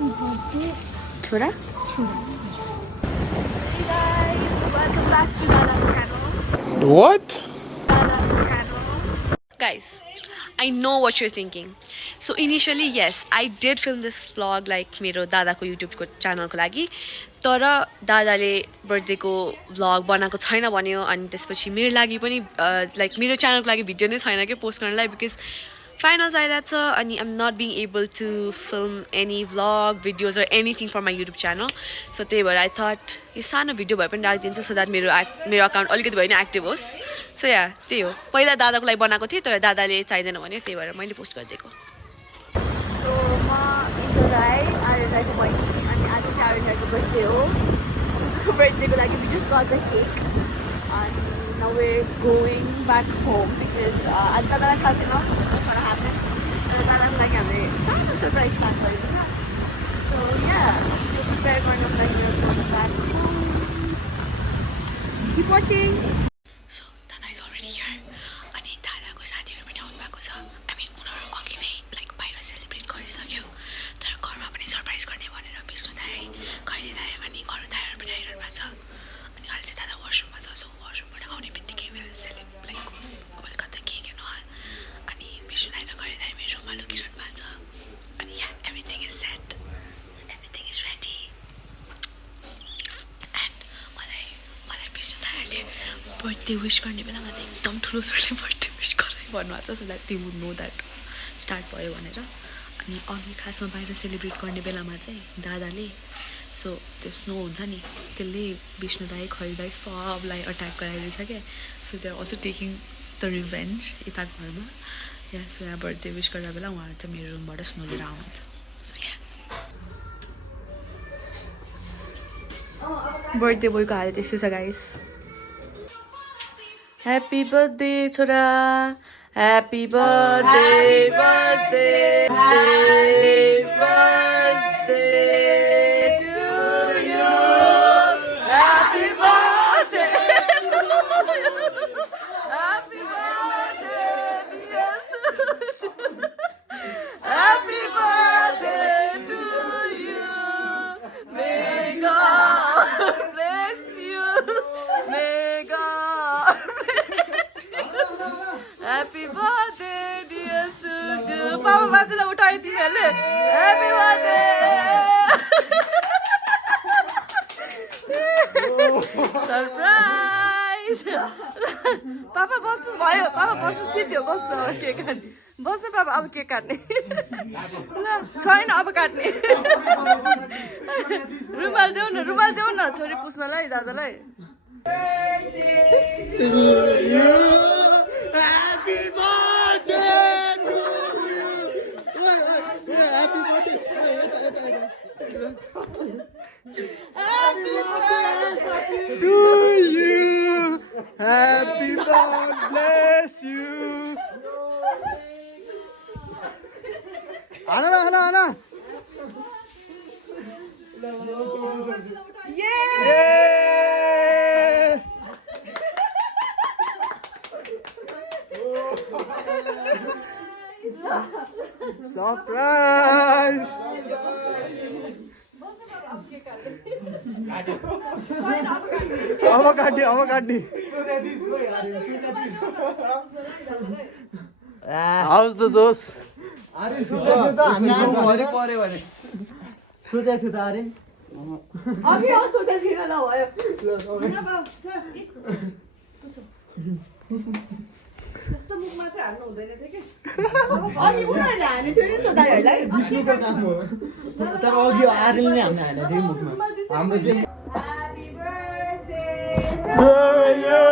छोरा Hey guys, welcome back to Dada's channel. What? Dada's channel. guys, I know what you're thinking. So initially, yes, I did film this vlog like मेरो दादाको युट्युबको च्यानलको लागि, तर दादाले बर्थडेको vlog बनाएको छैन भन्यो अनि त्यसपछि मेरो लागि पनि लाइक मेरो च्यानलको लागि भिडियो नै छैन के पोस्ट गर्नलाई बिकज फाइनल्स आइरहेको छ अनि I'm not being able to film any vlog videos or anything for my YouTube channel. So त्यही भएर आई थट यो सानो भिडियो भए पनि राखिदिन्छु सो द्याट मेरो अकाउन्ट अलिकति भए पनि एक्टिभ होस्. सो या त्यही हो, पहिला दादाको लागि बनाएको थिएँ तर दादाले चाहिँदैन भन्यो त्यही भएर मैले पोस्ट गरिदिएको. So, Injorai, Arundai's body, and as it's Arundai's birthday, so birthday ko lagi we just got the cake, and now we're going back home because as Dada has enough, that's what happened. And Dada like some surprise plan for you. So yeah, we'll prepare for the like we're going back home. Keep watching. So दादा is already here अनि दादाको साथीहरू पनि आउनु भएको छ. I mean उनीहरू अघि नै लाइक बाहिर सेलिब्रेट गरिसक्यो तर घरमा पनि सरप्राइज गर्ने भनेर विष्णु दाई, खैरी दाई अनि अरू दाईहरू पनि आइरहनु भएको छ. अनि अहिले चाहिँ दादा वासरुममा छ. सो वासरुमबाट आउने बित्तिकै लाइक कलकत्ता केक हेर्नु अनि विष्णु दाई र खैरी दाई मेरो रुममा लुकिरहनु भएको छ. अनि या everything is set, everything is ready. And मलाई विष्णु दाईहरूले बर्थडे विस गर्ने बेलामा चाहिँ एकदम ठुलो स्वरले बर्थडे विस गराइ भन्नुभएको छ. So that they would know that start भयो भनेर. अनि अघि खासमा बाहिर सेलिब्रेट गर्ने बेलामा चाहिँ दादाले सो त्यो स्नो हुन्छ नि त्यसले विष्णु दाई, खैरी दाई सबलाई अट्याक गराइरहेछ क्या. So they are also taking the revenge यता घरमा. या सो यहाँ बर्थडे विस गरेर बेला उहाँहरू चाहिँ मेरो रुमबाट स्नो लिएर आउनुहुन्छ. सो या बर्थडे बोयको हाल त्यस्तै छ गाइस. Happy birthday, छोरा. Happy birthday, birthday, birthday to you. Happy birthday to you. Happy birthday, dear Suju. Happy birthday to you. May God bless you. May God Happy birthday, dear Suju. Papa बाजुलाई उठायो तिमीहरूले. Happy birthday. Surprise. पापा बस्नु भयो. पापा बस्नु सिध्यो. बस्नु अब cake काट्ने. बस्नु पापा अब केक काट्ने. ल छैन अब काट्ने. रुमाल देऊ न छोरी पुस्नलाई दादालाई. Happy birthday to you. Happy birthday. Happy birthday to you. Happy God bless you. Ana. Yeah. Surprise! अब काट्ने. How's the Josh? अरे सोचेको त हामी घरि पर्यो भने सोचेको थियो त अरे अघि आउ सोचेको थिएन ल भयो. त्यस्तो मुखमा चाहिँ हाल्नु हुँदैन थियो कि अघि उनीहरूले हाने थियो नि त दाइहरूलाई. विष्णुको काम हो तर अघि आर्यले नै हान्न हाने थियो मुखमा हाम्रो Happy birthday To you.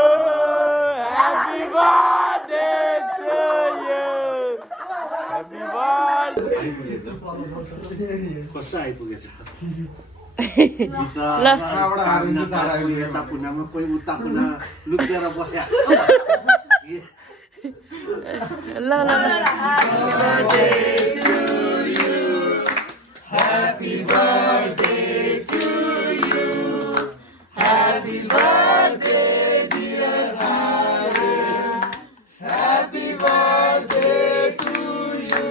Happy birthday to you. Happy birthday. कस्तो आइपुगेछ ल यता पुनामा कोही उता पुना लुकेर बस्या. ल Happy birthday to you. Happy birthday to you. Happy birthday, dear Harry. Happy birthday to you.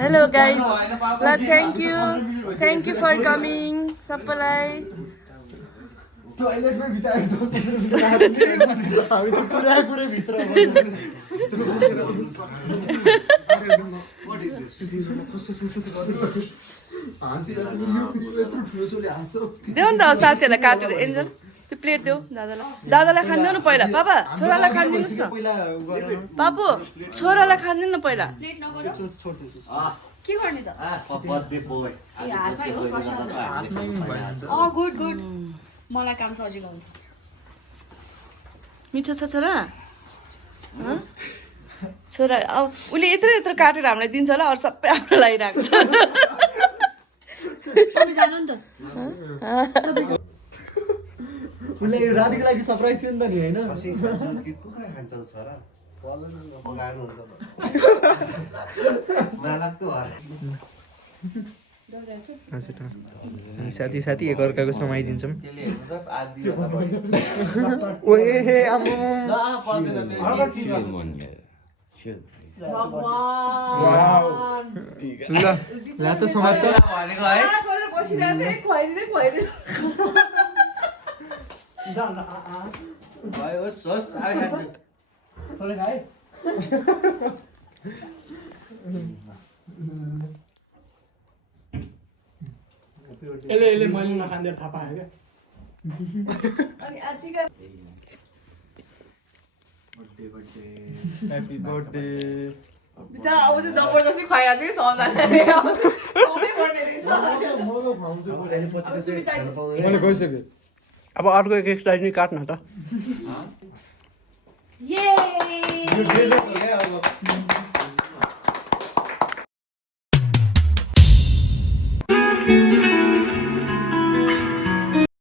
Hello guys ल थ्याङ्क यू फर कमिङ सबैलाई टोयलेटमै बिताएको हामी त पुरा पुरै भित्र देऊ नि त साथीहरूलाई काटेर एन्जल त्यो प्लेट देऊ दादालाई खानिदेऊ न पहिला पापा छोरालाई खानिदिनुहोस् न पापु छोरालाई खानिदिनु न पहिला के गर्ने त बर्थडे बोय गुड गुड मलाई काम सजिलो हुन्छ मिठो छ छोरा छोरा अब उसले यत्रो यत्रो काटेर हामीलाई दिन्छ होला अरू सबै हाम्रो लगाइरहेको छ तपाईँ जानु नि त उसले रातिको लागि सरप्राइज थियो नि त नि होइन हामी साथी साथी एकअर्काको समय दिन्छौँ ओए आम्मो ल ल त समात त यसले मैले नखाँदै थाहा पाएँ क्या ह्याप्पी बर्थडे अब चाहिँ जबरजस्ती खुवाइरहेको छ कि सबजनाले मैले गइसकेँ अब अर्को एक स्लाइड नि काट्न त ये